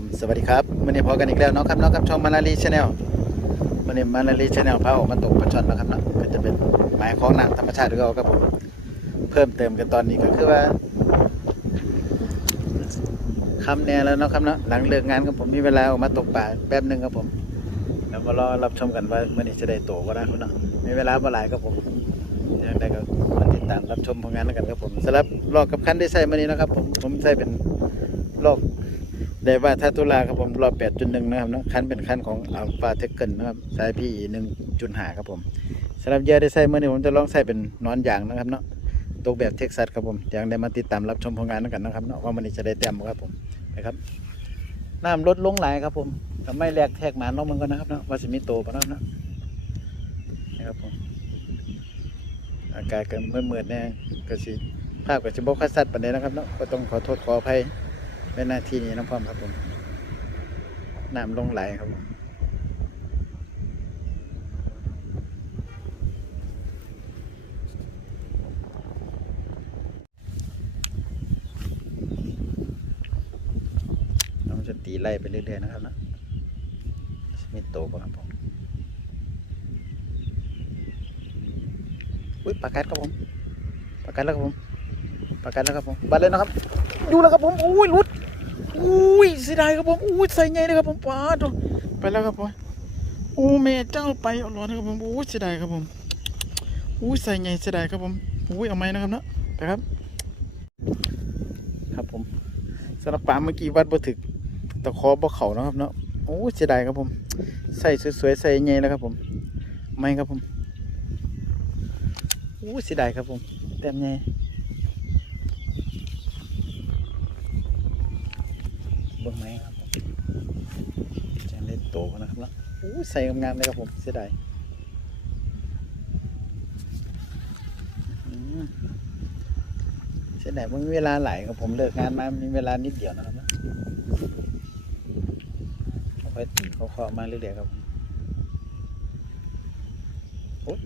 ผมสวัสดีครับวันนี้พอกันอีกแล้วเนาะครับเนาะครับช่องมานาลีชาแนลวันนี้มานาลีชาแนลพาออกมาตกปลาช่อนนะครับเนาะก็จะเป็นหมายของนางธรรมชาติหรือเอาครับผมเพิ่มเติมกันตอนนี้ก็คือว่าคำแน่แล้วเนาะครับเนาะหลังเลิกงานครับผมมีเวลาออกมาตกปลาแป๊บหนึงครับผมแล้วมารอรับชมกันว่ามื่อนี้จะได้โตก็ได้ครับเนาะมีเวลาบ่หลายครับผมยังไงก็มาติดตามรับชมผลงานแล้วกันครับผมสำหรับลอกกับคันได้ใส่มื่อนี้นะครับผมผมใส่เป็นลอก ได้ว่าถ้าตุลาครับผมรอบ8.1นะครับเนาะคันเป็นคันของอัลฟาเทคเกิลนะครับสายพี่1.5ครับผมสำหรับเยื่อได้ใส่เมื่อนี้ผมจะลองใส่เป็นนอนยางนะครับเนาะตกแบบเท็กซัสครับผมอย่างได้มาติดตามรับชมผลงานกันนะครับเนาะว่ามันจะได้เต็มครับผมนะครับน้ำลดลงหลายครับผมทำไม่แลกแทกหมาน้องมันก็นะครับเนาะว่าจะมีโตปะนะเนาะนะครับผมอากาศก็มืดๆแน่ก็สิภาพก็สิบ่ค่อยชัดปานใดนะครับเนาะก็ต้องขอโทษขออภัย เป็นหน้าที่นี้น้องพร้อมครับผมน้ำลงไหลครับผมน้องจะตีไล่ไปเรื่อยๆนะครับนะมีโตบ้างครับผมอุ้ยปากกัดครับผมปากกัดแล้วครับผมปากกัดแล้วครับผมบัดเลยนะครับอยู่แล้วครับผมอุ้ยลุด อุ้ยเสียดายครับผมอุ้ยใส่ไงนะครับผมป้าดไปแล้วครับผมโอ้แม่เจ้าไปเอาร้อนนะครับผมอุ้ยเสียดายครับผมอุ้ยใส่ไงเสียดายครับผมอุ้ยเอาไหมนะครับเนาะไปครับ ครับผมสำหรับปลาเมื่อกี้วัดบ่ถึกตะคอบ่เข่านะครับเนาะโอ้เสียดายครับผม ใส่สวยๆใส่ไงแล้วครับผมไม่ครับผมอู้เสียดายครับผม แต้มไง เบิ้งไหมครับจะเล่นโตนะครับเนาะอู้ใส่งามเลยครับผมเสียดายเสียดายมันมีเวลาไหลครับผมเลิกงานมามีเวลานิดเดียวนะครับเนาค่อยตีเขาเคาะมาเรื่อยๆครับผมโอ๊ย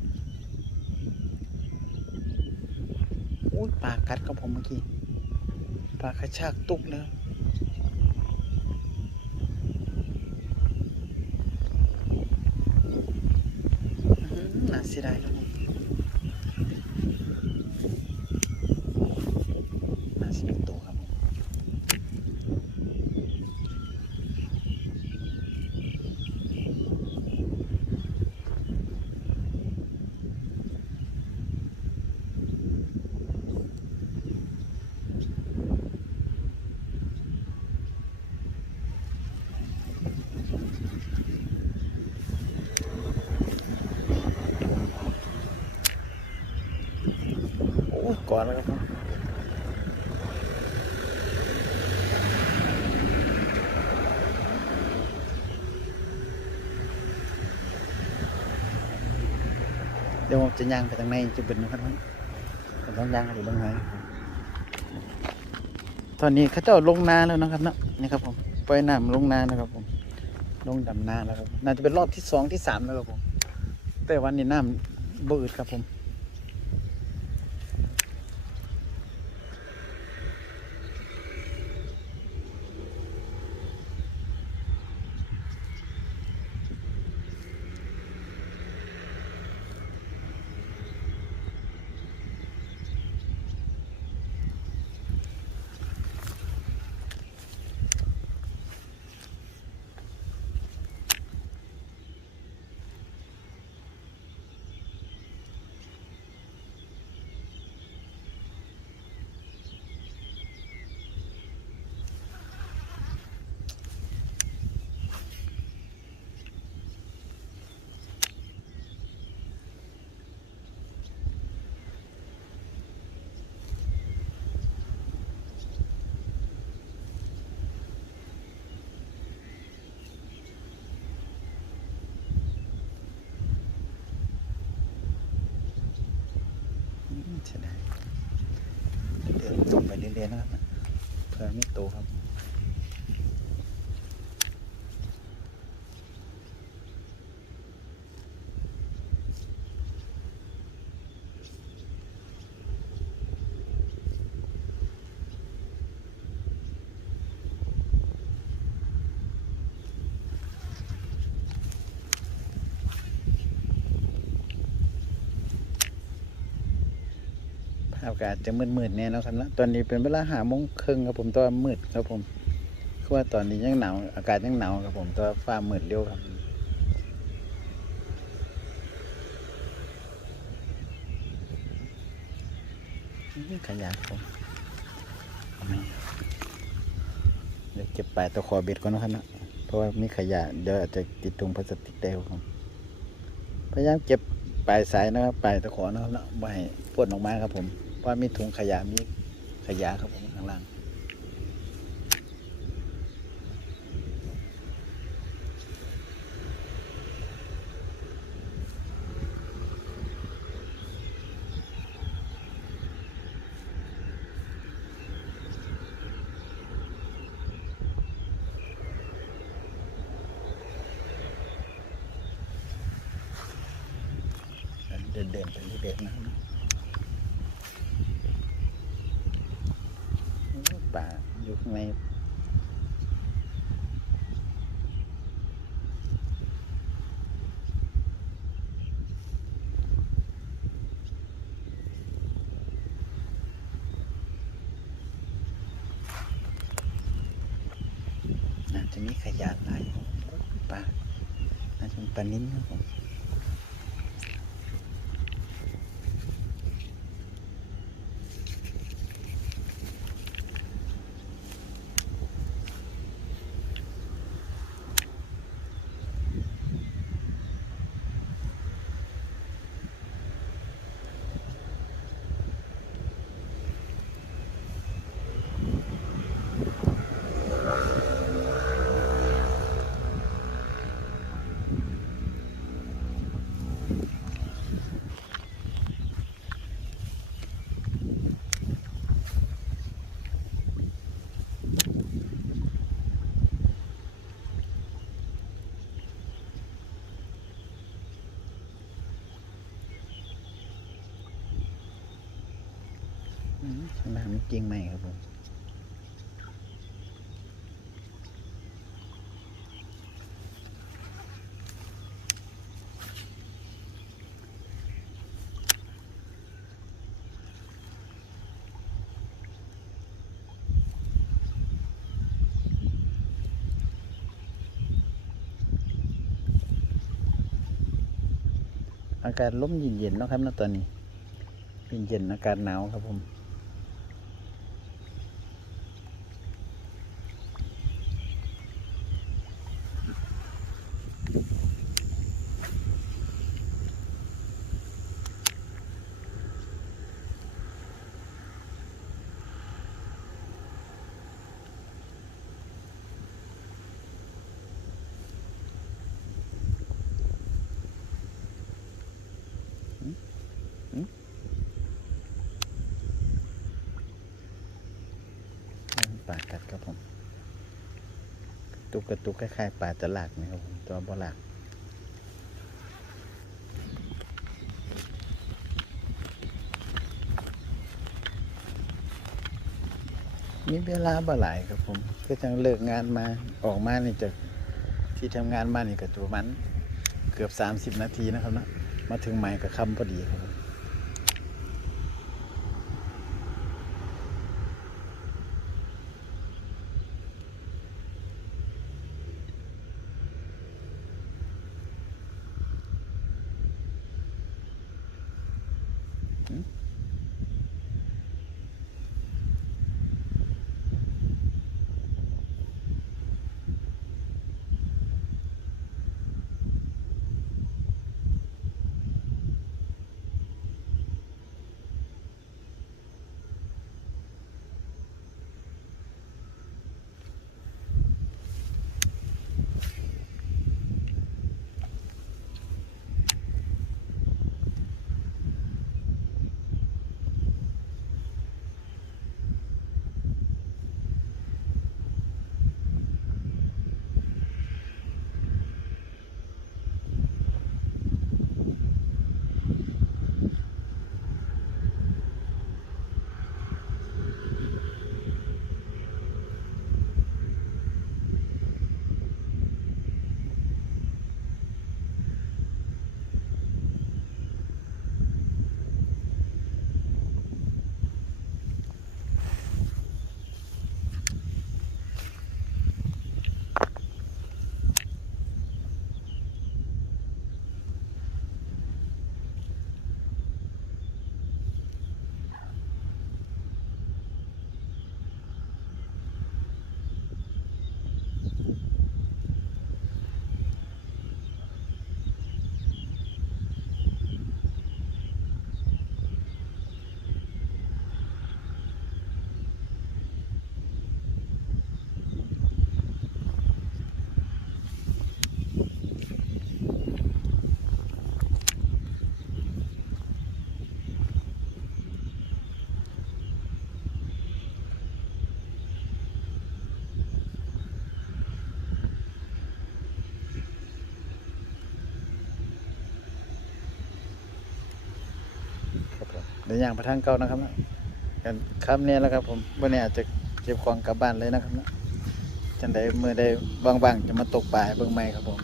โอ้ยปากกัดครับผมเมื่อกี้ปลากระชากตุกเลยครับ อื้ อหือน่าเสียดายครับผมน่าสิเป็นตัวครับผมโอ้ย ก่อนแล้วครับเดี๋ยวผมจะย่างไปทางในจะเป็นนะครับผมต้องย่างไปเบางไงตอนนี้เขาเจ้าลงนาแล้วนะครับเนาะนี่ครับผมปล่อยน้ำลงนานะครับผมลงดำนาแล้วครับน่าจะเป็นรอบที่สองที่สามแล้วครับผม แต่วันนี้น้ำบืดครับผม อืม เสียดายเดินตรงไปเรื่อยๆนะครับเพื่อไม่โตครับ อากาศจะมืดๆแน่เนาะครับนะตอนนี้เป็นเวลาหาโมงครึ่งครับผมแตัวามืดครับผมคือว่าตอนนี้ยังหนาวอากาศยังหนาวครับผมแตัวาฟ้ามืดเร็วครับอื้อขยะครับผมเอาไหมเดี๋ยวเก็บปลายตะขอเบ็ดก่อนนะครับนะเพราะว่ามีขยะเดี๋ยวอาจจะติดตรงพลาสติกได้ครับผมพยายามเก็บปลายสายนะครับปลายตะขอนะครับนะไม่ให้พ่นออกมาครับผมเพราะ ว่ามีถุงขยะมีขยะครับผมข้างล่างเดินเดินๆไปเรื่อยๆนะครับโอ้ป่าอยู่ข้างในน่าจะมีขยะหลายป่าน่าจะเป็นปลานิ้นครับผม อืมข้างหน้ามีกิ่งใหมครับผมอากาศลมเย็นๆนะครับนะตอนนี้ เย็นๆอากาศหนาวครับผม ปลากัดครับผม ตุกกระตุกคล้ายๆปลาจะหลากนะครับผมตัวบ่หลากมีเวลาบ่หลายครับผมก็จังเลิกงานมาออกมานี่จากที่ทำงานมานี่ก็ตัวมัน เกือบ30นาทีนะครับนะมาถึงใหม่กับคำพอดีครับ ผมรืออย่างประทางเก่านะครับนะกันครับเนี่ยแล้วครับผมวันนี้อาจจะเก็บของกลับบ้านเลยนะครับนะจันใดมือได้บางๆจะมาตกปลาเบื้องใหม่ครับผม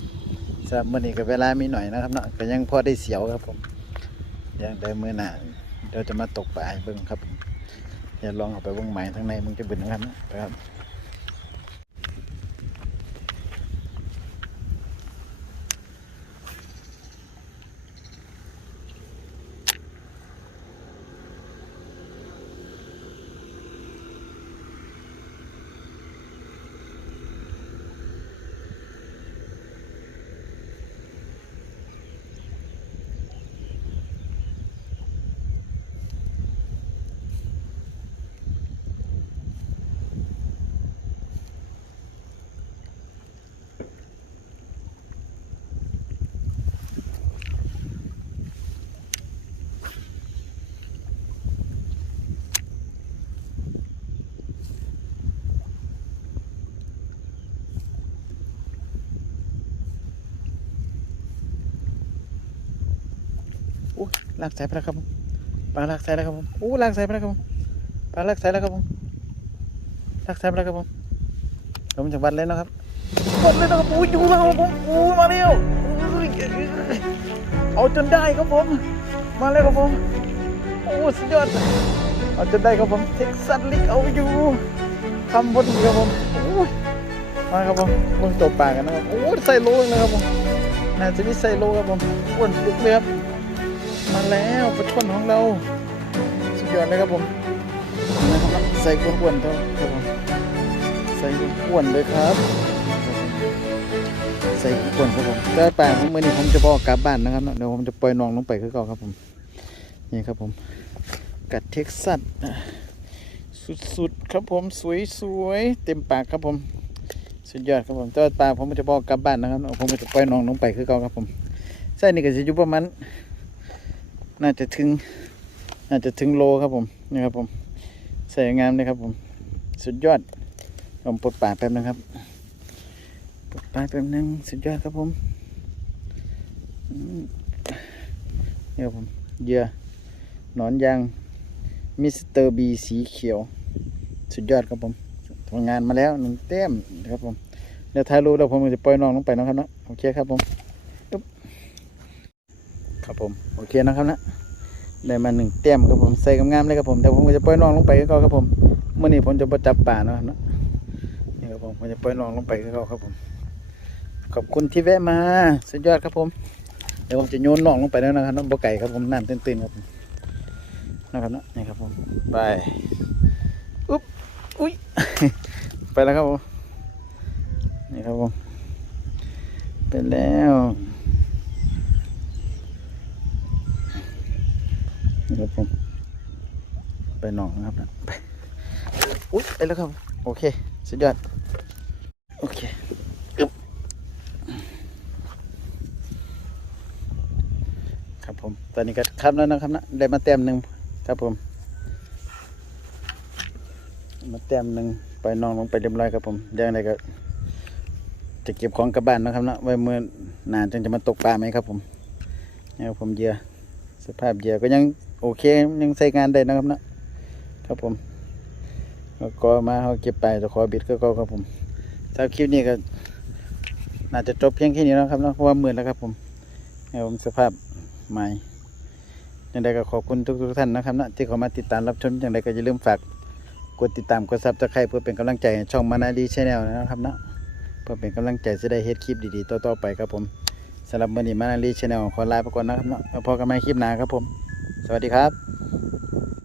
สำหรับมื่อนี้ก็เวลามีหน่อยนะครับเนาะก็ยังพอได้เสียวครับผมยังได้มือหน้าเดี๋ยวจะมาตกปลาเบื้องครับผมอย่าลองเอาไปเบื้องใหม่ทางในมึงจะบึนนะครับนะครับ อู้ ลากสายไปแล้วครับผมปลาลากสายแล้วครับผมอู้ลากสายไปแล้วครับผมปลาลากสายแล้วครับผมลากสายไปแล้วครับผมผมจากวัดเลยนะครับวัดเลยนะครับอู้อยู่แล้วครับผมอู้มาเร็วเอาจนได้ครับผม มาแล้วครับผมโอ้สุดยอดเอาจนได้ครับผมเท็กซัสลิกเอาอยู่คำบนครับผมอู้ยมาครับผมเบิ่งตัวปลากันนะครับโอ้ใส่โลงเลยครับผมน่าจะมีใส่โลครับผมอ้วนปุ๊กเลยครับ มาแล้วปลาช่อนของเรา สุดยอดเลยครับผมนะครับใส่อ้วนๆเท่าครับผมใส่อ้วนเลยครับ ใส่อ้วนครับผมแต่ป่าของมือนี้ผมจะบอกกลับบ้านนะครับเดี๋ยวผมจะปล่อยน้องลงไปคือเก่าครับผมนี่ครับผมกัดเท็กซัสสุดๆครับผมสวยๆเต็มปากครับผมสุดยอดครับผมแต่ว่าป่าผมจะบอกกลับบ้านนะครับเนาะผมจะปล่อยน้องลงไปคือเก่าครับผมใส่นี่ก็จะอยู่ประมาณ น่าจะถึง น่าจะถึงโลครับผมนี่ครับผมใส่งามเลยครับผม สุดยอดผมปลดป่าแป๊บนึงครับปลดป่าแป๊บนึงสุดยอดครับผมนี่ครับผมเยื่อหนอนยางมิสเตอร์บีสีเขียว สุดยอดครับผมทำงานมาแล้วหนึ่งแต้มนะครับผมเดี๋ยวถ่ายรูปแล้วผมจะปล่อยน้องลงไปนะครับเนาะโอเคครับผม ครับผมโอเคนะครับนะได้มาหนึ่งแต้มครับผมใส่กงามๆเลยครับผมเดี๋ยวผมก็จะปล่อยน้องลงไปก็ครับผมเมื่อนี้ผมจะประจับป่าเนาะครับนะนี่ครับผมผมจะปล่อยน้องลงไปก็ครับผม ขอบคุณที่แวะมาสุดยอดครับผมเดี๋ยวผมจะโยนน้องลงไปแล้วนะครับน้องบ่ไก่ครับผมน้ำตื้นๆครับนะครับนะนี่ครับผมไปอุ๊บอุ้ยไปแล้วครับผมนี่ครับผมไปแล้ว นี่ครับผมไปหนองนะครับนะไปอุ๊ยไปแล้วครับ โอเค สุดยอด โอเคครับผม ตอนนี้ก็ครับแล้วนะครับนะได้มาแต้มหนึ่งครับผม มาแต้มหนึ่งไปนองลงไปเรียบร้อยครับผมยังไงก็ จะเก็บของกลับบ้านนะครับนะไว้เมื่อนานจึงจะมาตกปลาไหมครับผมนี่ครับผมเหยื่อสภาพเหยื่อก็ยัง โอเคยังใช้งานได้นะครับนะครับผมก็มาเขาเก็บไปจะขอบิดก็ก็ครับผมสำหรับคลิปนี้ก็น่าจะจบเพียงแค่นี้แล้วครับนะเพราะว่ามืดแล้วครับผมนี่ผมสภาพใหม่ยังไงก็ขอบคุณทุกทุกๆท่านนะครับนะที่เข้ามาติดตามรับชมยังไงก็อย่าลืมฝากกดติดตามกดซับสไครต์เพื่อเป็นกำลังใจช่องมานาดีชาแนลนะครับนะเพื่อเป็นกำลังใจจะได้เฮ็ดคลิปดีๆต่อๆไปครับผมสำหรับวันนี้มานาดีชาแนลขอลาไปก่อนนะครับนะพบกันใหม่คลิปหน้าครับผม วัสดีครับ